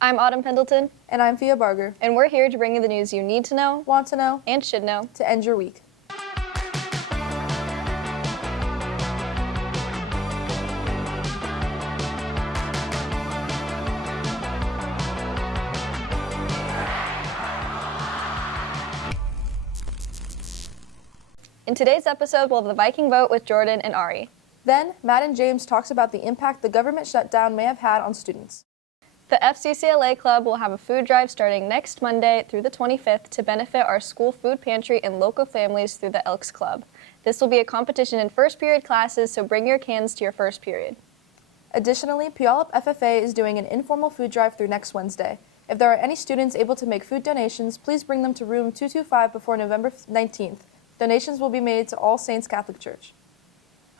I'm Autumn Pendleton. And I'm Fia Barger. And we're here to bring you the news you need to know, want to know, and should know to end your week. In today's episode, we'll have the Viking Vote with Jordan and Ari. Then, Matt and James talks about the impact the government shutdown may have had on students. The FCCLA Club will have a food drive starting next Monday through the 25th to benefit our school food pantry and local families through the Elks Club. This will be a competition in first period classes, so bring your cans to your first period. Additionally, Puyallup FFA is doing an informal food drive through next Wednesday. If there are any students able to make food donations, please bring them to room 225 before November 19th. Donations will be made to All Saints Catholic Church.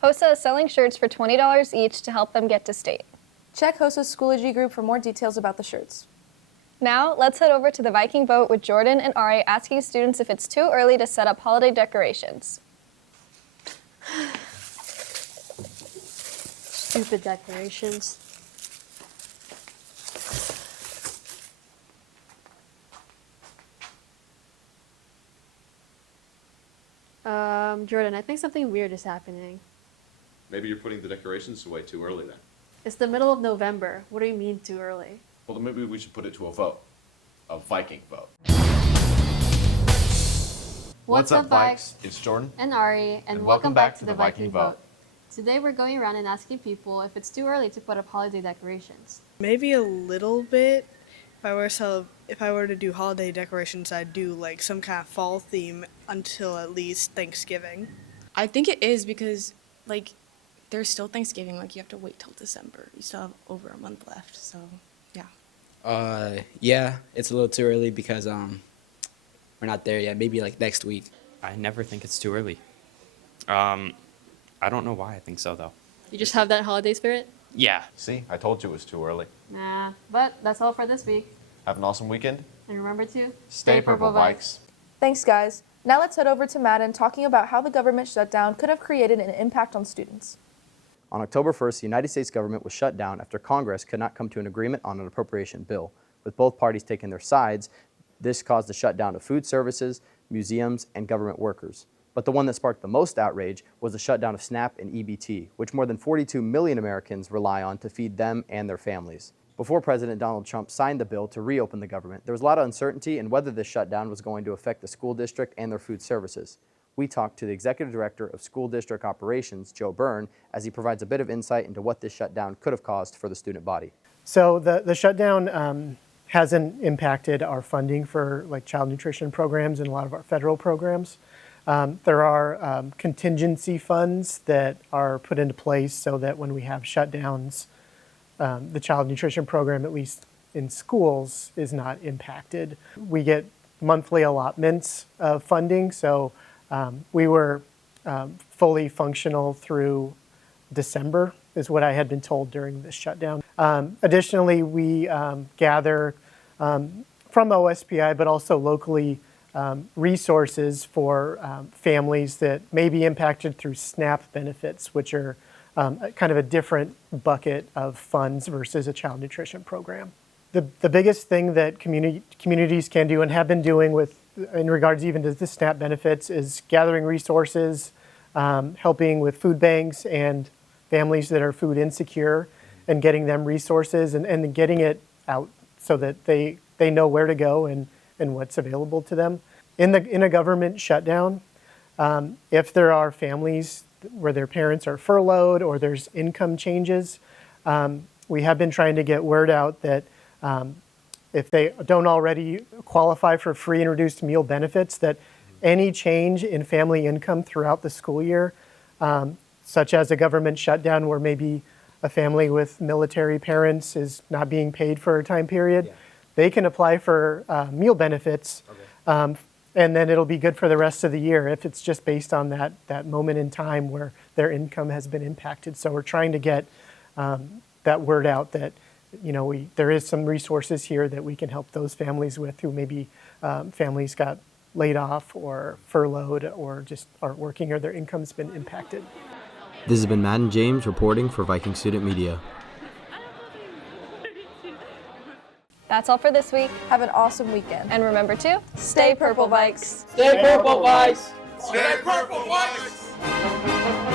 HOSA is selling shirts for $20 each to help them get to state. Check HOSA's Schoology group for more details about the shirts. Now, let's head over to the Viking Vote with Jordan and Ari asking students if it's too early to set up holiday decorations. Stupid decorations. Jordan, I think something weird is happening. Maybe you're putting the decorations away too early then. It's the middle of November. What do you mean too early? Well, then maybe we should put it to a vote. A Viking vote. What's up, Vikes? It's Jordan. And Ari, and welcome back to the Viking Vote. Today we're going around and asking people if it's too early to put up holiday decorations. Maybe a little bit. If I were to do holiday decorations, I'd do like some kind of fall theme until at least Thanksgiving. I think it is because there's still Thanksgiving. You have to wait till December. You still have over a month left. So yeah. Yeah, it's a little too early because we're not there yet. Maybe next week. I never think it's too early. I don't know why I think so though. You just have that holiday spirit? Yeah. See, I told you it was too early. Nah, but that's all for this week. Have an awesome weekend. And remember to Stay Purple, Vikes. Thanks, guys. Now let's head over to Madden talking about how the government shutdown could have created an impact on students. On October 1st, the United States government was shut down after Congress could not come to an agreement on an appropriation bill. With both parties taking their sides, this caused the shutdown of food services, museums, and government workers. But the one that sparked the most outrage was the shutdown of SNAP and EBT, which more than 42 million Americans rely on to feed them and their families. Before President Donald Trump signed the bill to reopen the government, there was a lot of uncertainty in whether this shutdown was going to affect the school district and their food services. We talked to the Executive Director of School District Operations, Joe Byrne, as he provides a bit of insight into what this shutdown could have caused for the student body. So the shutdown hasn't impacted our funding for child nutrition programs and a lot of our federal programs. There are contingency funds that are put into place so that when we have shutdowns, the child nutrition program, at least in schools, is not impacted. We get monthly allotments of funding, so we were fully functional through December, is what I had been told during this shutdown. Additionally, we gather from OSPI, but also locally, resources for families that may be impacted through SNAP benefits, which are kind of a different bucket of funds versus a child nutrition program. The biggest thing that communities can do and have been doing in regards even to the SNAP benefits is gathering resources, helping with food banks and families that are food insecure, and getting them resources and getting it out so that they know where to go and what's available to them. In a government shutdown, if there are families where their parents are furloughed or there's income changes, we have been trying to get word out that if they don't already qualify for free and reduced meal benefits, that any change in family income throughout the school year, such as a government shutdown where maybe a family with military parents is not being paid for a time period, they can apply for meal benefits, and then it'll be good for the rest of the year if it's just based on that moment in time where their income has been impacted. So we're trying to get that word out that there is some resources here that we can help those families with who maybe families got laid off or furloughed or just aren't working or their income's been impacted. This has been Matt and James reporting for Viking Student Media. That's all for this week. Have an awesome weekend. And remember to stay purple, Vikes. Stay purple, Vikes! Stay purple, Vikes!